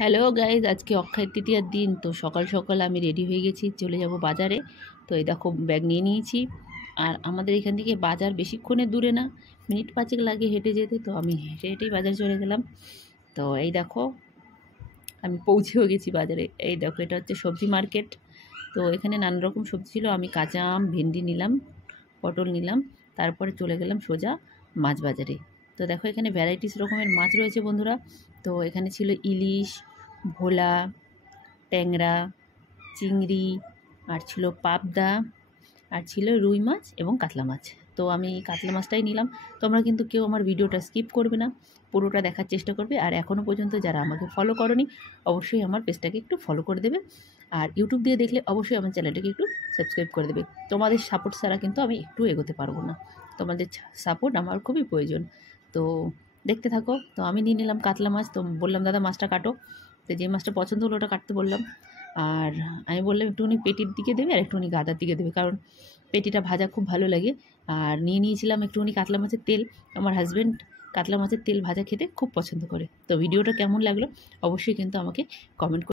Hello guys, আজকে অক্ষয় তৃতীয়ার দিন। তো সকাল সকাল আমি রেডি হয়ে গেছি, চলে যাব বাজারে। তো এই দেখো ব্যাগ নিয়ে নিয়েছি। আর আমাদের এখান থেকে বাজার বেশিক্ষণে দূরে না, মিনিট 5 লাগে হেঁটে যেতে। তো আমি হেঁটে হেঁটেই বাজারে চলে গেলাম। তো এই দেখো আমি পৌঁছেও গেছি বাজারে। এই দেখো এটা হচ্ছে সবজি মার্কেট। তো এখানে নানা রকম সবজি ছিল। আমি কাঁচা আম, ভেন্ডি নিলাম, পটল নিলাম। তারপরে চলে গেলাম সোজা মাছ বাজারে। তো দেখো এখানে ভ্যারাইটিস রকমের মাছ রয়েছে বন্ধুরা। তো এখানে ছিল ইলিশ, ভোলা, ট্যাংরা, চিংড়ি, আর ছিল পাবদা, আর ছিল রুই মাছ এবং কাতলা মাছ। তো আমি কাতলা মাছটাই নিলাম। তোমরা কিন্তু কেউ আমার ভিডিওটা স্কিপ করবে না, পুরোটা দেখার চেষ্টা করবে। আর এখনও পর্যন্ত যারা আমাকে ফলো করনি, অবশ্যই আমার পেজটাকে একটু ফলো করে দেবে। আর ইউটিউব দিয়ে দেখলে অবশ্যই আমার চ্যানেলটাকে একটু সাবস্ক্রাইব করে দেবে। তোমাদের সাপোর্ট ছাড়া কিন্তু আমি একটু এগোতে পারবো না। তোমাদের সাপোর্ট আমার খুবই প্রয়োজন। তো দেখতে থাকো। তো আমি নিয়ে নিলাম কাতলা মাছ। তো বললাম দাদা মাছটা কাটো। তো যে মাছটা পছন্দ হলো ওটা কাটতে বললাম। আর আমি বললাম একটুখানি পেটির দিকে দেবে আর একটুখানি গাদার দিকে দেবে, কারণ পেটিটা ভাজা খুব ভালো লাগে। আর নিয়ে নিয়েছিলাম একটুখানি কাতলা মাছের তেল। আমার হাজব্যান্ড কাতলা মাছের তেল ভাজা খেতে খুব পছন্দ করে। তো ভিডিওটা কেমন লাগলো অবশ্যই কিন্তু আমাকে কমেন্ট